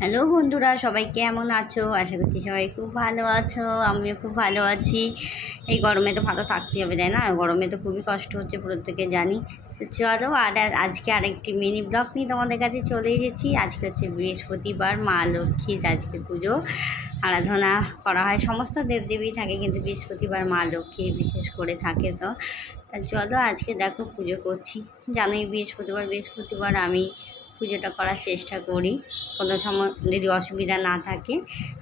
Hello বন্ধুরা, সবাই কেমন আছো? আশা করছি সবাই খুব ভালো আছো। আমিও খুব ভালো আছি। এই গরমে তো ভালো থাকতে হবে, তাই না? গরমে তো খুবই কষ্ট হচ্ছে, প্রত্যেকে জানি। তো চলো আজকে আরেকটি মিনি ব্লগ নিয়ে তোমাদের কাছে চলে এসেছি। আজকে হচ্ছে বৃহস্পতিবার, মা লক্ষ্মীর আজকে পুজো আরাধনা করা হয়। সমস্ত দেবদেবী থাকে, কিন্তু বৃহস্পতিবার মা লক্ষ্মী বিশেষ করে থাকে। তো চলো আজকে দেখো পুজো করছি। জানোই বৃহস্পতিবার আমি পুজোটা করার চেষ্টা করি, কোনো সময় যদি অসুবিধা না থাকে।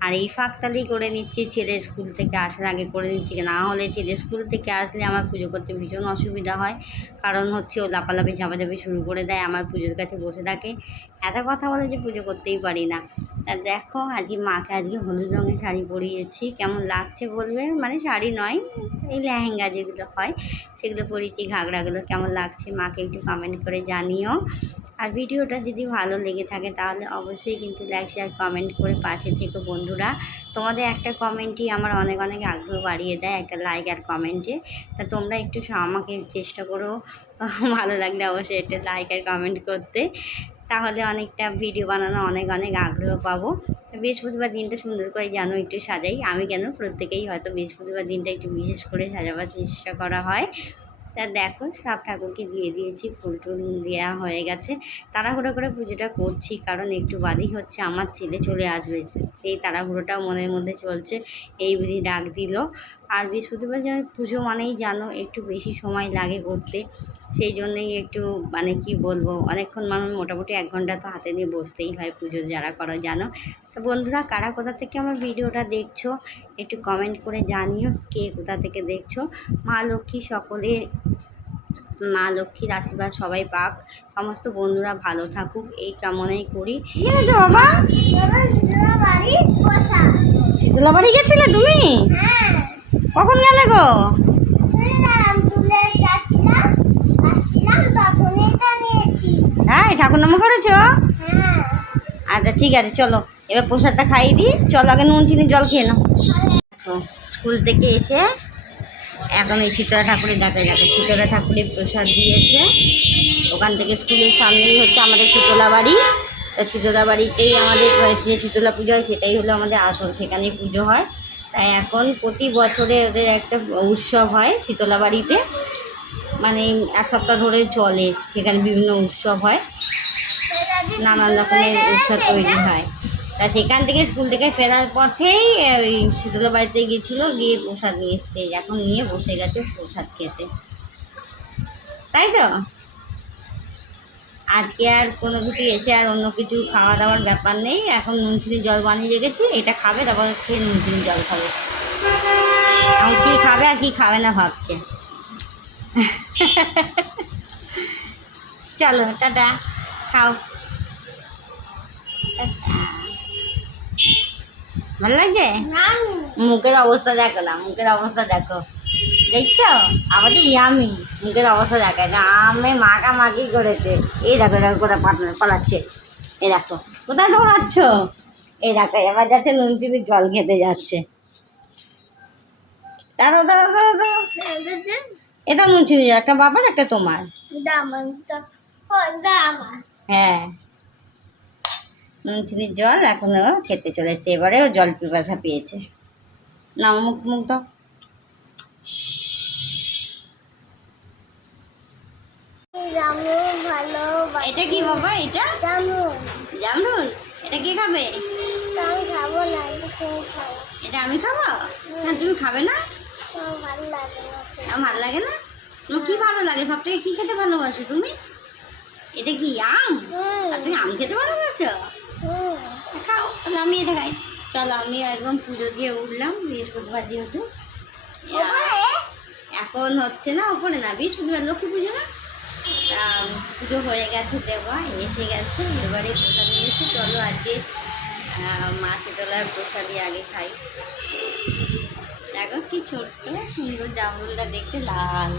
আর এই ফাঁকতালি করে নিচ্ছি, ছেলে স্কুল থেকে আসার আগে করে নিচ্ছি, না হলে ছেলে স্কুল থেকে আসলে আমার পুজো করতে ভীষণ অসুবিধা হয়। কারণ হচ্ছে ও লাপালাপি ঝাপাঝাপি শুরু করে দেয়, আমার পুজোর কাছে বসে থাকে, এত কথা বলে যে পুজো করতেই পারি না। তা দেখো আজকে হলুদ রঙের শাড়ি পরিয়েছি, কেমন লাগছে বলবে। মানে শাড়ি নয়, এই লেহেঙ্গা যেগুলো হয় সেগুলো পরিয়েছি। ঘাগরাগুলো কেমন লাগছে মাকে একটু কমেন্ট করে জানিও। আর ভিডিওটা যদি ভালো লেগে থাকে তাহলে অবশ্যই কিন্তু লাইক শেয়ার কমেন্ট করে পাশে থেকো বন্ধুরা। তোমাদের একটা কমেন্টই আমার অনেক অনেক আগ্রহ বাড়িয়ে দেয়, একটা লাইক আর কমেন্টে। তা তোমরা একটু আমাকে চেষ্টা করো ভালো লাগলে অবশ্যই একটা লাইক আর কমেন্ট করতে, তাহলে অনেকটা ভিডিও বানানো অনেক অনেক আগ্রহ পাবো। বৃহস্পতিবার দিনটা সুন্দর করে যেন একটু সাজাই, আমি কেন প্রত্যেকেই হয়তো বৃহস্পতিবার দিনটা একটু বিশেষ করে সাজাবার চেষ্টা করা হয়। তা দেখো সব ঠাকুরকে দিয়ে দিয়েছি, ফুল টুল দেওয়া হয়ে গেছে। তাড়াহুড়ো করে পুজোটা করছি, কারণ একটু বাদেই হচ্ছে আমার ছেলে চলে আসবে, সেই তাড়াহুড়োটাও মনের মধ্যে চলছে। এই বুঝি ডাক দিল। আর বৃহস্পতিবার যেন পুজো মানেই জানো একটু বেশি সময় লাগে করতে, সেই জন্যেই একটু মানে কি বলবো, অনেকক্ষণ মানুষ মোটামুটি 1 ঘন্টা তো হাতে নিয়ে বসতেই হয় পুজো যারা করো জানো। তো বন্ধুরা, কারা কোথা থেকে আমার ভিডিওটা দেখছো একটু কমেন্ট করে জানিও, কে কোথা থেকে দেখছো। মা লক্ষ্মীর আশীর্বাদ সবাই পাক, সমস্ত বন্ধুরা ভালো থাকুক, এই কামনাই করি। বাবা শীতলা বাড়ি গেছিলে তুমি? কখন গেলে গো? হ্যাঁ, ঠাকুর নাম করেছো? আচ্ছা ঠিক আছে, চলো এবার প্রসাদটা খাইয়ে দিই। চলো আগে নুন চিনি জল খেয়ে নাও। স্কুল থেকে এসে এখন এই শীতলা ঠাকুরের ডাকে শীতলা ঠাকুরের প্রসাদ দিয়েছে। ওখান থেকে স্কুলের সামনেই হচ্ছে আমাদের শীতলা বাড়ি। তা শীতলা বাড়িতেই আমাদের যে শীতলা পুজো হয় সেটাই হলো আমাদের আসল, সেখানেই পুজো হয়। তাই এখন প্রতি বছরে ওদের একটা উৎসব হয় শীতলা বাড়িতে, মানে 1 সপ্তাহ ধরে চলে। সেখানে বিভিন্ন উৎসব হয়, নানান রকমের উৎসব তৈরি হয়। তা সেখান থেকে স্কুল থেকে ফেরার পথেই ওই শীতলা বাড়িতে গিয়েছিলো, গিয়ে প্রসাদ নিয়ে এসছে, এখন নিয়ে বসে গেছে প্রসাদ খেতে। তাই তো আজকে আর কোনো কিছু এসে আর অন্য কিছু খাওয়া দাওয়ার ব্যাপার নেই। এখন নুন চিনি জল বানিয়ে রেখেছি, এটা খাবে, তারপর খেয়ে নুন চিনি জল খাবে। এখন কী খাবে আর কী খাবে না ভাবছে। চলো টাটা, খাও। ভালো লাগছে? মুখের অবস্থা দেখো না, মুখের অবস্থা দেখো, দেখছো? আমাদের ইয়ামি মুখের অবস্থা দেখে না, আমে মাখামাখি করেছে। এই দেখো দেখো কোথায় পালাচ্ছে, এই দেখো কোথায় দৌড়াচ্ছ। এই দেখো এবার যাচ্ছে নুন চিনির জল খেতে যাচ্ছে। দাঁড়ো দাঁড়ো দাঁড়ো দাঁড়ো, এটা নুন চিনি জল, একটা বাবার একটা তোমার। হ্যাঁ, নুন চিনির জল এখন ও খেতে চলেছে। এবারে ও জল পিপাসা পেয়েছে। নাও মুখ মুখ দাও। এটা কি বাবা? এটা জামরুল। এটা কে খাবে? এটা আমি খাবো? হ্যাঁ, তুমি খাবে না? আমার ভালো লাগে না? তোমার কি ভালো লাগে? সব থেকে কি খেতে ভালোবাসো তুমি? এটা কি আম? আর তুমি আম খেতে ভালোবাসো? খাও, তাহলে আমি এটা খাই। চলো আমি একদম পুজো দিয়ে উঠলাম, বৃহস্পতিবার যেহেতু। এখন হচ্ছে না ওপরে না, বৃহস্পতিবার লক্ষ্মী পুজো না, পুজো হয়ে গেছে, দেওয়া এসে গেছে, এবারে প্রসাদ নিয়েছি। চলো আজকে মা শীতলার প্রসাদই আগে খাই। দেখো কি ছোট্ট সুন্দর জামরুলটা, দেখতে লাল।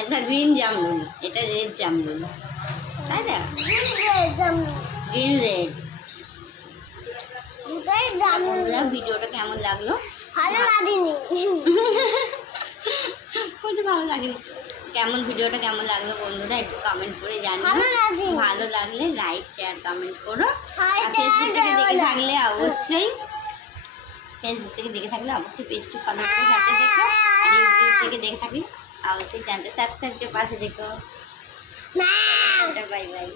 এটা গ্রিন জামরুল, এটা রেড জামরুল, তাই না? Green red. ভিডিওটা কেমন লাগলো? ভালো লাগেনি। ভালো লাগেনি। কেমন ভিডিওটা কেমন লাগলো বন্ধুরা একটু কমেন্ট করে জানিও। ভালো লাগলে লাইক শেয়ার কমেন্ট করো। আর ফেসবুক থেকে দেখে থাকলে অবশ্যই পেজটি ফলো করে সাথে দেখো। আর ইউটিউব থেকে দেখে থাকলে অবশ্যই চ্যানেলটা সাবস্ক্রাইব করে পাশে দেখো। Bye bye.